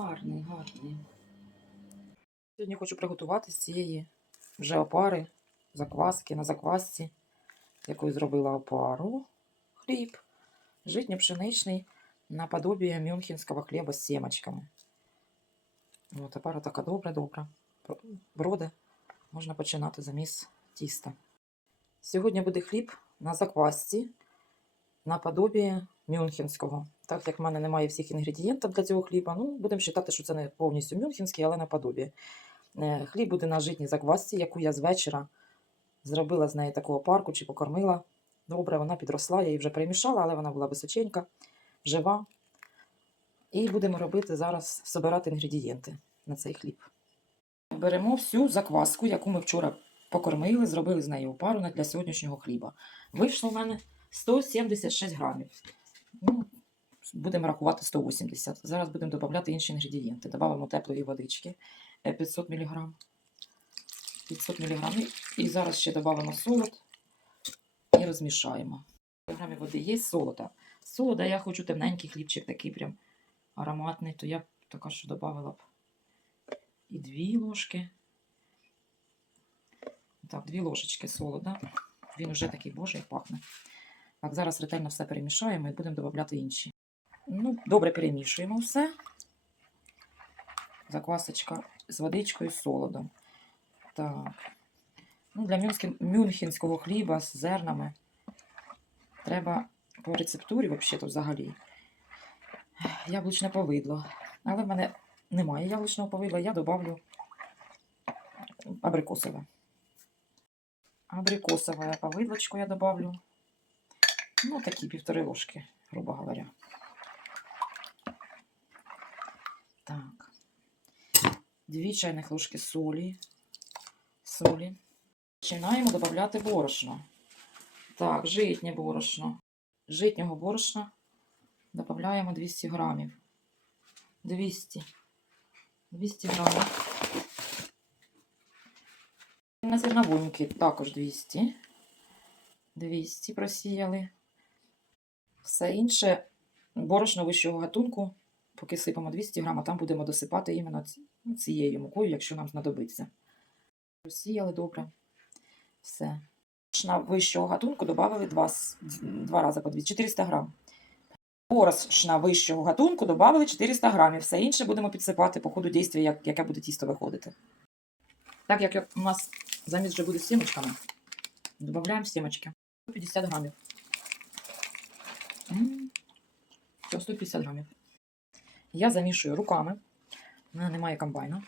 Гарний, гарний. Сьогодні хочу приготувати з цієї вже опари, закваски на заквасці, яку зробила опару. Хліб. Житньо-пшеничний наподобие мюнхенського хліба з сімочками. От, опара така добра-добра. Броди. Можна починати заміс тіста. Сьогодні буде хліб на заквасці наподобие мюнхенського. Так як в мене немає всіх інгредієнтів для цього хліба, ну, будемо вважати, що це не повністю мюнхенський, але наподобие. Е, Хліб буде на житній заквасці, яку я з вечора зробила з неї таку опарку чи покормила. Добре, вона підросла, я її вже перемішала, але вона була височенька, жива. І будемо робити зараз, збирати інгредієнти на цей хліб. Беремо всю закваску, яку ми вчора покормили, зробили з неї опару для сьогоднішнього хліба. Вийшло в мене 176 грамів. Ну, будемо рахувати 180. Зараз будемо додати інші інгредієнти. Добавимо теплої водички е, 500 мг. 500 мг. І зараз ще додамо солод і розмішаємо. грамів води є солода. Солода я хочу темненький хлібчик, такий прям ароматний, то я б така, що додавала б і дві ложки. Так, дві ложечки солода. Він уже такий божий пахне. Так, зараз ретельно все перемішаємо і будемо додавати інші. Ну, добре перемішуємо все. Заквасочка з водичкою, солодом. Так. Ну, для мюнхен- мюнхенського хліба з зернами треба по рецептурі, взагалі, взагалі, яблучне повидло. Але в мене немає яблучного повидла, я добавлю абрикосове. Абрикосове повидлочку я добавлю. Ну, такі півтори ложки, грубо говоря. Так. Дві чайних ложки солі. Солі. Починаємо додавати борошно. Так, житнє борошно. Житнього борошна додаємо 200 грамів. 200. 200 грамів. На зерновуньки також 200. 200 просіяли. Все інше борошно вищого гатунку, поки сипемо 200 грам, а там будемо досипати іменно цією мукою, якщо нам знадобиться. Просіяли добре. Все. Борошна вищого гатунку додали два, два рази по 200, 400 грам. Борошна вищого гатунку додали 400 грамів. Все інше будемо підсипати по ходу дійства, як, яке буде тісто виходити. Так як у нас замість вже буде сімочками, додаємо сімочки. 150 грамів. Все, 150 грамів. Я замішую руками. У мене немає комбайна.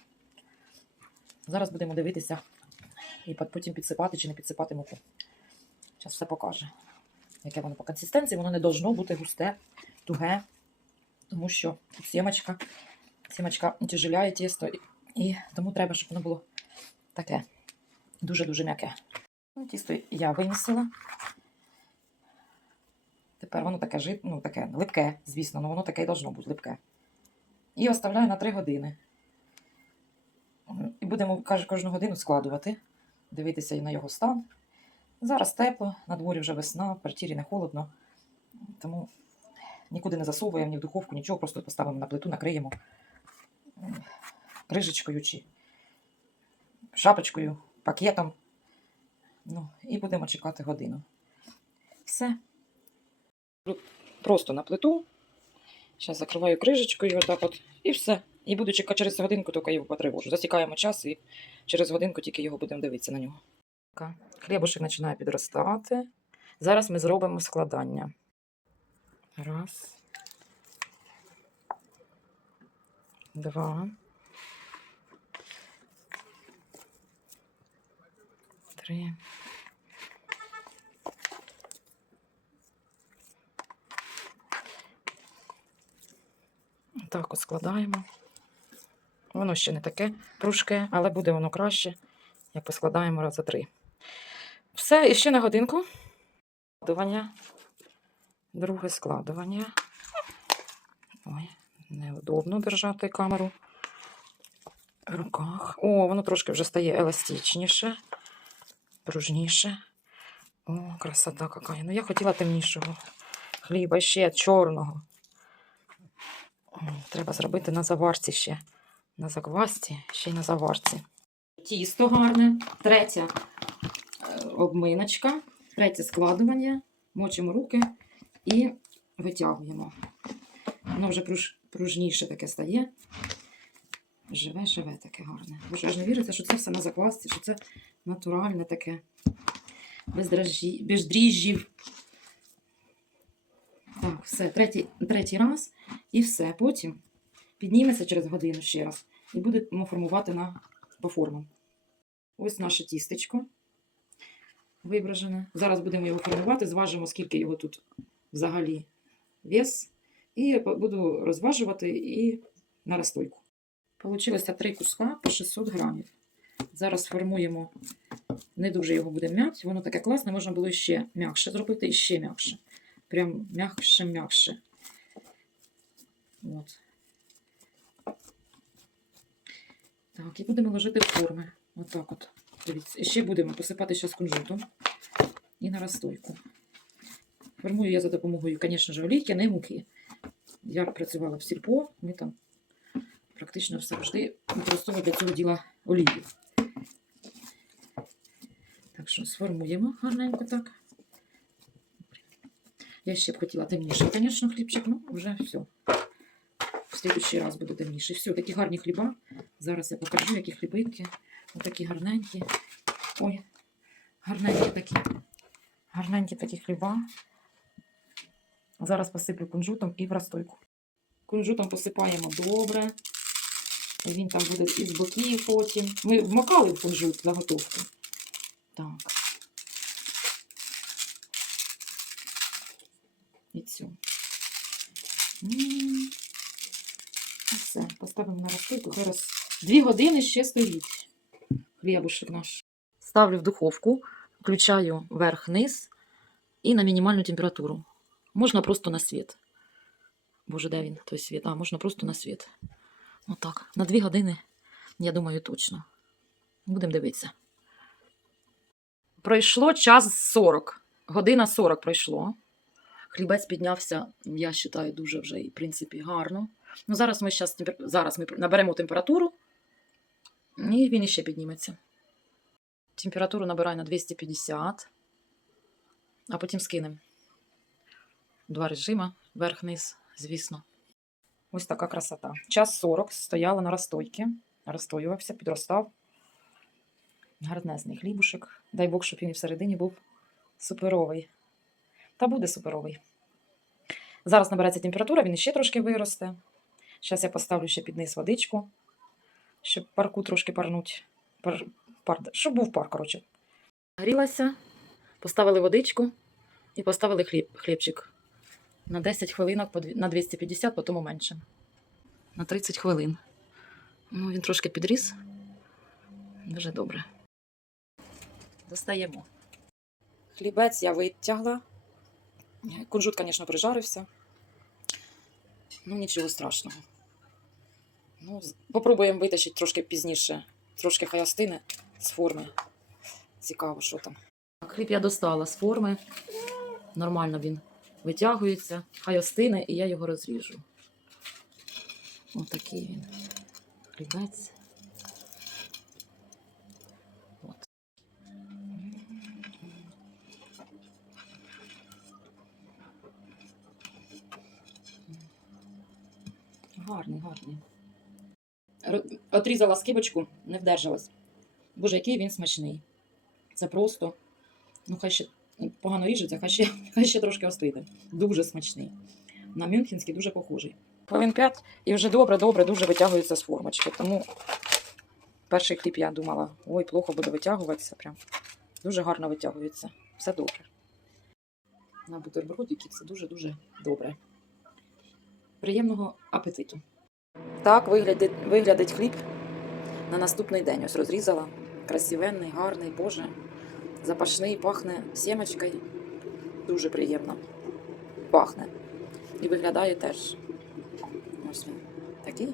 Зараз будемо дивитися і потім підсипати чи не підсипати муку. Зараз все покаже. Яке воно по консистенції, воно не должно бути густе, туге, тому що сімочка, сімочка тяжеляє тісто, і, і тому треба, щоб воно було таке дуже-дуже м'яке. Ну, тісто я вимісила. Тепер воно таке жит, ну, таке липке, звісно, але воно таке і должно бути липке. І оставляю на 3 години. І будемо каже, кожну годину складувати, дивитися і на його стан. Зараз тепло, на дворі вже весна, в квартирі не холодно, тому нікуди не засовуємо, ні в духовку, нічого, просто поставимо на плиту, накриємо крижечкою чи шапочкою, пакетом. Ну, і будемо чекати годину. Все. Просто на плиту. Зараз закриваю крижечкою, отак от, і все. І буду чекати через годинку, тільки його потривожу. Засікаємо час і через годинку тільки його будемо дивитися на нього. Хлібушек починає підростати. Зараз ми зробимо складання. Раз. Два. Три. Так, от складаємо. Воно ще не таке пружке, але буде воно краще, як поскладаємо рази три. Все, і ще на годинку. Складування. Друге складування. Ой, неудобно держати камеру в руках. О, воно трошки вже стає еластичніше, пружніше. О, красота какая. Ну, я хотіла темнішого хліба, ще чорного. Треба зробити на заварці ще. На заквасці, ще й на заварці. Тісто гарне. Третя е, обминочка, третє складування. Мочимо руки і витягуємо. Воно вже пруж, пружніше таке стає. Живе, живе таке гарне. Ви ж не вірите, що це все на заквасці, що це натуральне таке. Без, дрожжі. Так, все, третій, третій раз. І все. Потім підніметься через годину ще раз. І будемо формувати на, по формам. Ось наше тістечко вибражене. Зараз будемо його формувати, зважимо, скільки його тут взагалі вес. І буду розважувати і на розстойку. Получилося три куска по 600 грамів. Зараз формуємо, не дуже його буде м'яти, воно таке класне, можна було ще м'якше зробити і ще м'якше. Прям м'якше. От. Так, і будемо ложити форми. Отак от. Дивіться. І ще будемо посипати зараз кунжутом і на розстойку. Формую я за допомогою, звісно ж, олійки, не муки. Я працювала в сільпо, ми там практично завжди використовували для цього діла олію. Так що сформуємо гарненько так. Я ще б хотіла темніше, звісно, хлібчик, ну вже все. В следующий раз буде темніше. Все, такі гарні хліба. Зараз я покажу, які хлібинки. Отакі гарненькі. Ой, гарненькі такі. Гарненькі такі хліба. Зараз посиплю кунжутом і в розстойку. Кунжутом посипаємо добре. Він там буде із боків потім. Ми вмокали в кунжут заготовку. Так. І цю. І Все, поставимо на розстойку. Зараз дві години ще стоїть. Хлібушек наш. Ставлю в духовку, включаю верх-низ і на мінімальну температуру. Можна просто на світ. Боже, де він той світ? А, можна просто на світ. Отак. На дві години, я думаю, точно. Будемо дивитися. Пройшло час 40. Година 40 пройшло. Хлібець піднявся, я вважаю, дуже вже, і, в принципі, гарно. Ну, зараз ми, щас, зараз ми наберемо температуру, і він іще підніметься. Температуру набираю на 250, а потім скинемо. Два режима, верх-низ, звісно. Ось така красота. Час 40 стояла на розстойці, розстоювався, підростав. Гарнезний хлібушек. Дай Бог, щоб він і всередині був суперовий. Та буде суперовий. Зараз набереться температура, він іще трошки виросте. Зараз я поставлю ще під низ водичку, щоб парку трошки парнуть. Пар, пар, щоб був пар, коротше. Грілася, поставили водичку і поставили хліб, хлібчик. На 10 хвилинок на 250, потім менше. На 30 хвилин. Ну, він трошки підріс. Дуже добре. Достаємо. Хлібець я витягла. Кунжут, звісно, прижарився. Ну, нічого страшного. Ну, попробуємо витащити трошки пізніше. Трошки хай остине з форми. Цікаво, що там. Хліб я достала з форми. Нормально він витягується, хай і я його розріжу. Отакий він. Хлібець. Гарний, гарний. Отрізала скибочку, не вдержалась. Боже, який він смачний. Це просто. Ну, хай ще погано ріжеться, хай ще, хай ще трошки остине. Дуже смачний. На мюнхенський дуже похожий. Хвилин 5 і вже добре-добре дуже витягується з формочки. Тому перший хліб я думала, ой, плохо буде витягуватися. Прям. Дуже гарно витягується. Все добре. На бутербродики це дуже-дуже добре. Приємного апетиту. Так виглядить, виглядить хліб на наступний день. Ось розрізала. Красивенний, гарний, боже. Запашний, пахне сімочкою. Дуже приємно. Пахне. І виглядає теж. Ось він такий.